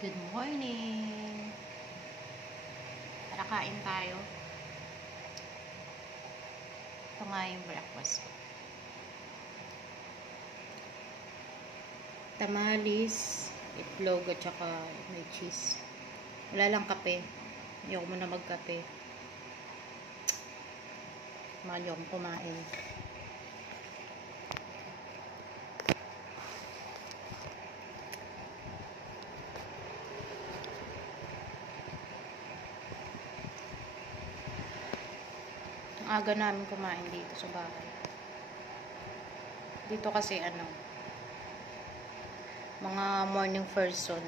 Good morning! Tara kain tayo. Ito nga yung breakfast ko. Tamalis, itlog at saka may cheese. Wala lang kape. Ayoko muna magkape. Mahal akong kumain. Ang aga namin kumain dito sa bahay. Dito kasi mga morning person.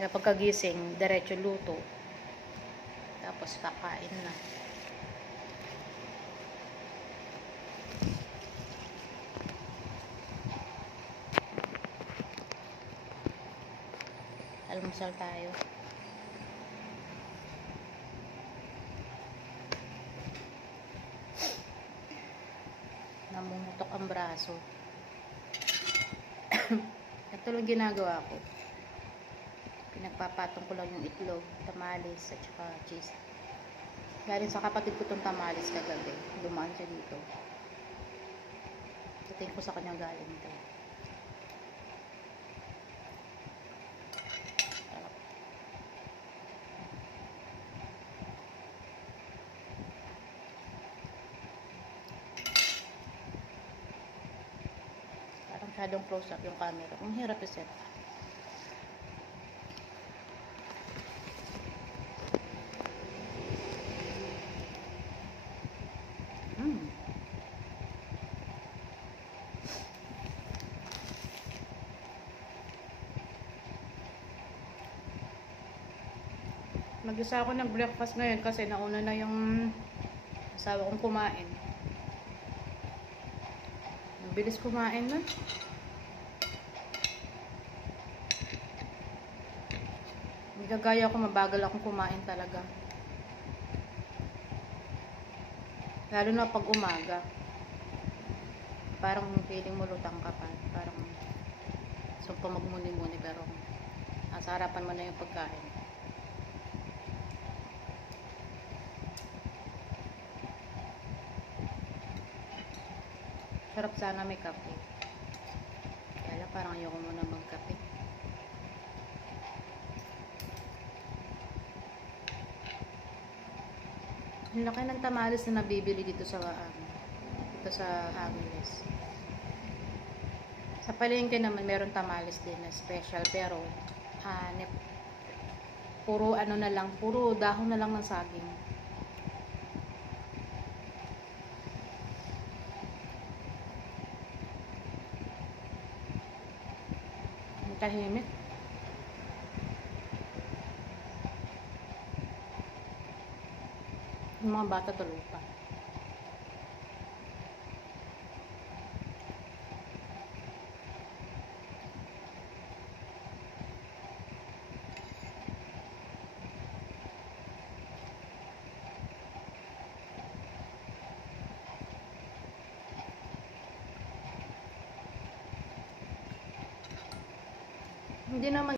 Kapag kagising, diretso luto. Tapos kakain na. Almusal tayo. Namumutok ang braso. Ito lang ginagawa ko. Pinagpapatong ko lang yung itlog, tamalis, at saka cheese. Galing sa kapatid ko tong tamalis kagabi. Dumaan siya dito. Tatiin ko sa kanya galing ito. Masyadong close up yung camera. Ang hirap i-set. Mag-isa ako ng breakfast ngayon kasi nauna na yung asawa kong kumain. Ang bilis kumain na. Gagaya ako, mabagal akong kumain talaga. Lalo na pag umaga. Parang feeling mo lutang ka pa. Parang so pa magmuni-muni pero nasa harapan mo na yung pagkain. Sarap sana may kape. Kaya parang ayoko muna magkape. Ang laki ng tamales na nabibili dito sa Angeles. Sa palengke naman meron tamales din na special pero puro na lang, puro dahon na lang ng saging. Ang tahimik. Yung mga bata tulog pa. Hindi naman